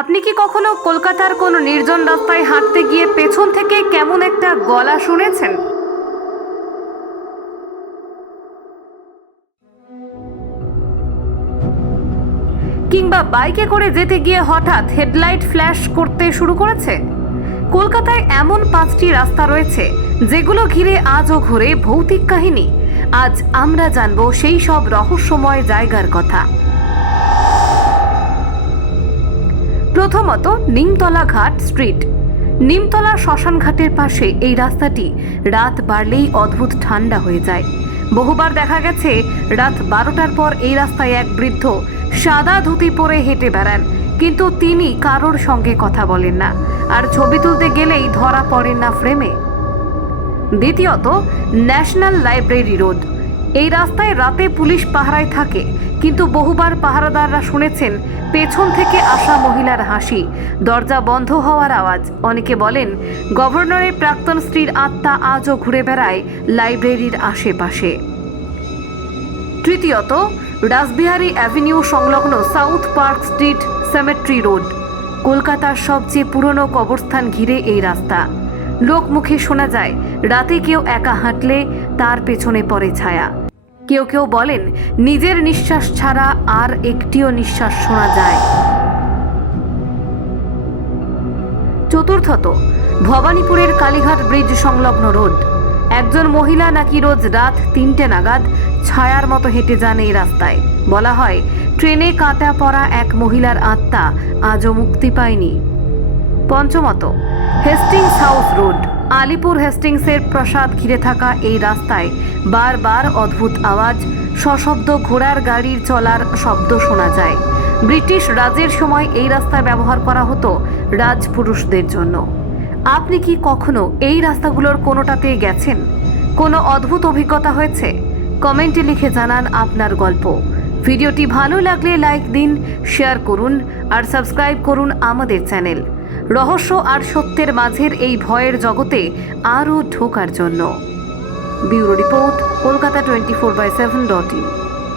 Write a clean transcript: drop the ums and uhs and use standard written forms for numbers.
আপনি কি কখনো কলকাতার কোনো নির্জন রাস্তায় হাঁটতে গিয়ে পেছন থেকে কেমন একটা গলা শুনেছেন? কিংবা বাইকে করে যেতে গিয়ে হঠাৎ হেডলাইট ফ্ল্যাশ করতে শুরু করেছে? কলকাতায় এমন 5টি রাস্তা রয়েছে যেগুলো ঘিরে আজও ঘোরে ভৌতিক কাহিনী। আজ আমরা জানবো সেই সব রহস্যময় জায়গার কথা। প্রথমত, নিমতলা ঘাট স্ট্রিট। নিমতলা শ্মশান ঘাটের পাশে এই রাস্তাটি রাত বাড়লেই অদ্ভুত ঠান্ডা হয়ে যায়। বহুবার দেখা গেছে রাত 12টার পর এই রাস্তায় এক বৃদ্ধ সাদা ধুতি পরে হেঁটে বেড়ান, কিন্তু তিনি কারোর সঙ্গে কথা বলেন না, আর ছবি তুলতে গেলেই ধরা পড়েন না ফ্রেমে। দ্বিতীয়ত, ন্যাশনাল লাইব্রেরি রোড। এই রাস্তায় রাতে পুলিশ পাহারায় থাকে, কিন্তু বহুবার পাহারাদাররা শুনেছেন পেছন থেকে আসা মহিলার হাসি, দরজা বন্ধ হওয়ার আওয়াজ। অনেকে বলেন গভর্নরের প্রাক্তন স্ত্রীর আত্মা আজও ঘুরে বেড়ায় লাইব্রেরির আশেপাশে। তৃতীয়ত, রাসবিহারী অ্যাভিনিউ সংলগ্ন south park street symmetry road. কলকাতার সবচেয়ে পুরনো কবরস্থান ঘিরে এই রাস্তা। লোকমুখে শোনা যায় রাতে কেউ একা হাঁটলে তার পেছনে পড়ে ছায়া। কেউ কেউ বলেন নিজের নিঃশ্বাস ছাড়া আর একটিও নিঃশ্বাস শোনা যায়। চতুর্থত, ভবানীপুরের কালীঘাট ব্রিজ সংলগ্ন রোড। একজন মহিলা নাকি রোজ রাত 3টে নাগাদ ছায়ার মতো হেঁটে যান এই রাস্তায়। বলা হয় ট্রেনে কাটা পড়া এক মহিলার আত্মা আজও মুক্তি পায়নি। পঞ্চমত, হেস্টিংস হাউস রোড। আলিপুর হেস্টিংসের প্রাসাদ ঘিরে থাকা এই রাস্তায় বারবার অদ্ভুত আওয়াজ, সশব্দ ঘোড়ার গাড়ির চলার শব্দ শোনা যায়। ব্রিটিশ রাজের সময় এই রাস্তা ব্যবহার করা হতো রাজপুরুষদের জন্য। আপনি কি কখনো এই রাস্তাগুলোর কোনোটাতে গেছেন? কোনো অদ্ভুত অভিজ্ঞতা হয়েছে? কমেন্টে লিখে জানান আপনার গল্প। ভিডিওটি ভালো লাগলে লাইক দিন, শেয়ার করুন আর সাবস্ক্রাইব করুন আমাদের চ্যানেল। রহস্য আর সত্যের মাঝের এই ভয়ের জগতে আরও ঢোকার জন্য। Bureau report, Kolkata 24/7.in।